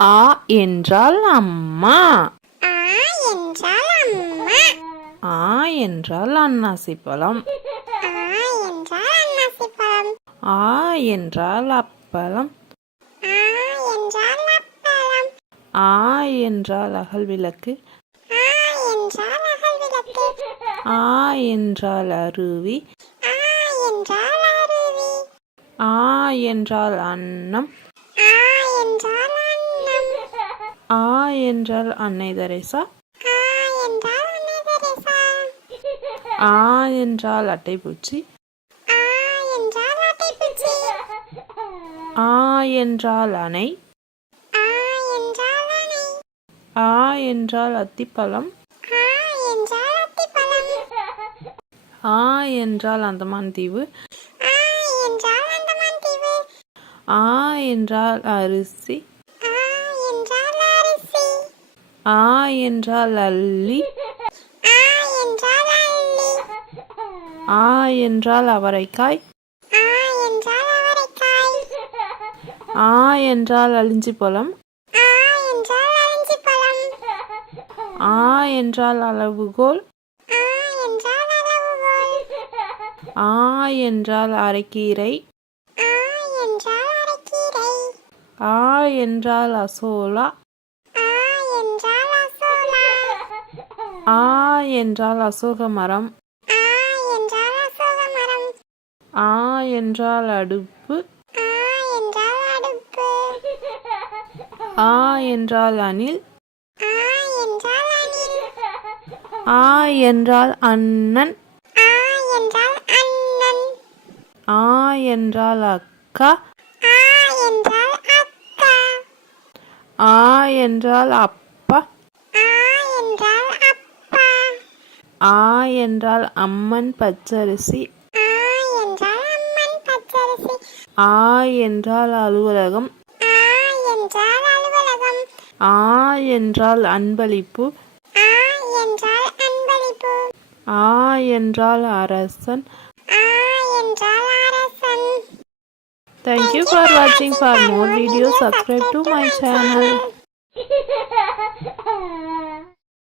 ஆ என்றால் அம்மா ஆ என்றால் அம்மா ஆ என்றால் அன்னாசி பழம் ஆ என்றால் அன்னாசி பழம் ஆ என்றால் அப்பளம் ஆ என்றால் அப்பளம் ஆ என்றால் அகல் விளக்கு ஆ என்றால் அருவி ஆ என்றால் அருவி ஆ என்றால் அன்னம் ஆ என்றால் ஆ என்றால் அன்னை தரேசா? ஆ என்றால் அட்டைப்பூச்சி ஆ என்றால் அணை? ஆ என்றால் அத்திப்பழம்? ஆ என்றால் அந்தமான் தீவு? ஆ என்றால் அரிசி? ஆ என்றால் அல்லி ஆ என்றால் அள்ளி ஆ என்றால் அவரைக்காய் ஆ என்றால் அவரைக்காய் ஆ என்றால் அழிஞ்சி பழம் ஆ என்றால் அளவுகோல் ஆ என்றால் அளவுகோல் ஆ என்றால் அரைக்கீரை ஆ என்றால் அரைக்கீரை ஆ என்றால் அசோலா ஆ என்றால் அசோக மரம் ஆ என்றால் அசோக மரம் ஆ என்றால் அடுப்பு ஆ என்றால் அடுப்பு ஆ என்றால் அணில் ஆ என்றால் அணில் ஆ என்றால் அண்ணன் ஆ என்றால் அண்ணன் ஆ என்றால் அக்கா ஆ என்றால் அக்கா ஆ என்றால் அப்பா ஆ என்றால் அப்பா ஆ என்றால் அம்மன் பச்சரிசி ஆ என்றால் அம்மன் பச்சரிசி ஆ என்றால் அலுவலகம் ஆ என்றால் அலுவலகம் ஆ என்றால் அன்பளிப்பு ஆ என்றால் அன்பளிப்பு ஆ என்றால் அரசன் ஆ என்றால் அரசன் Thank you for watching. For more videos, subscribe to my channel. channel.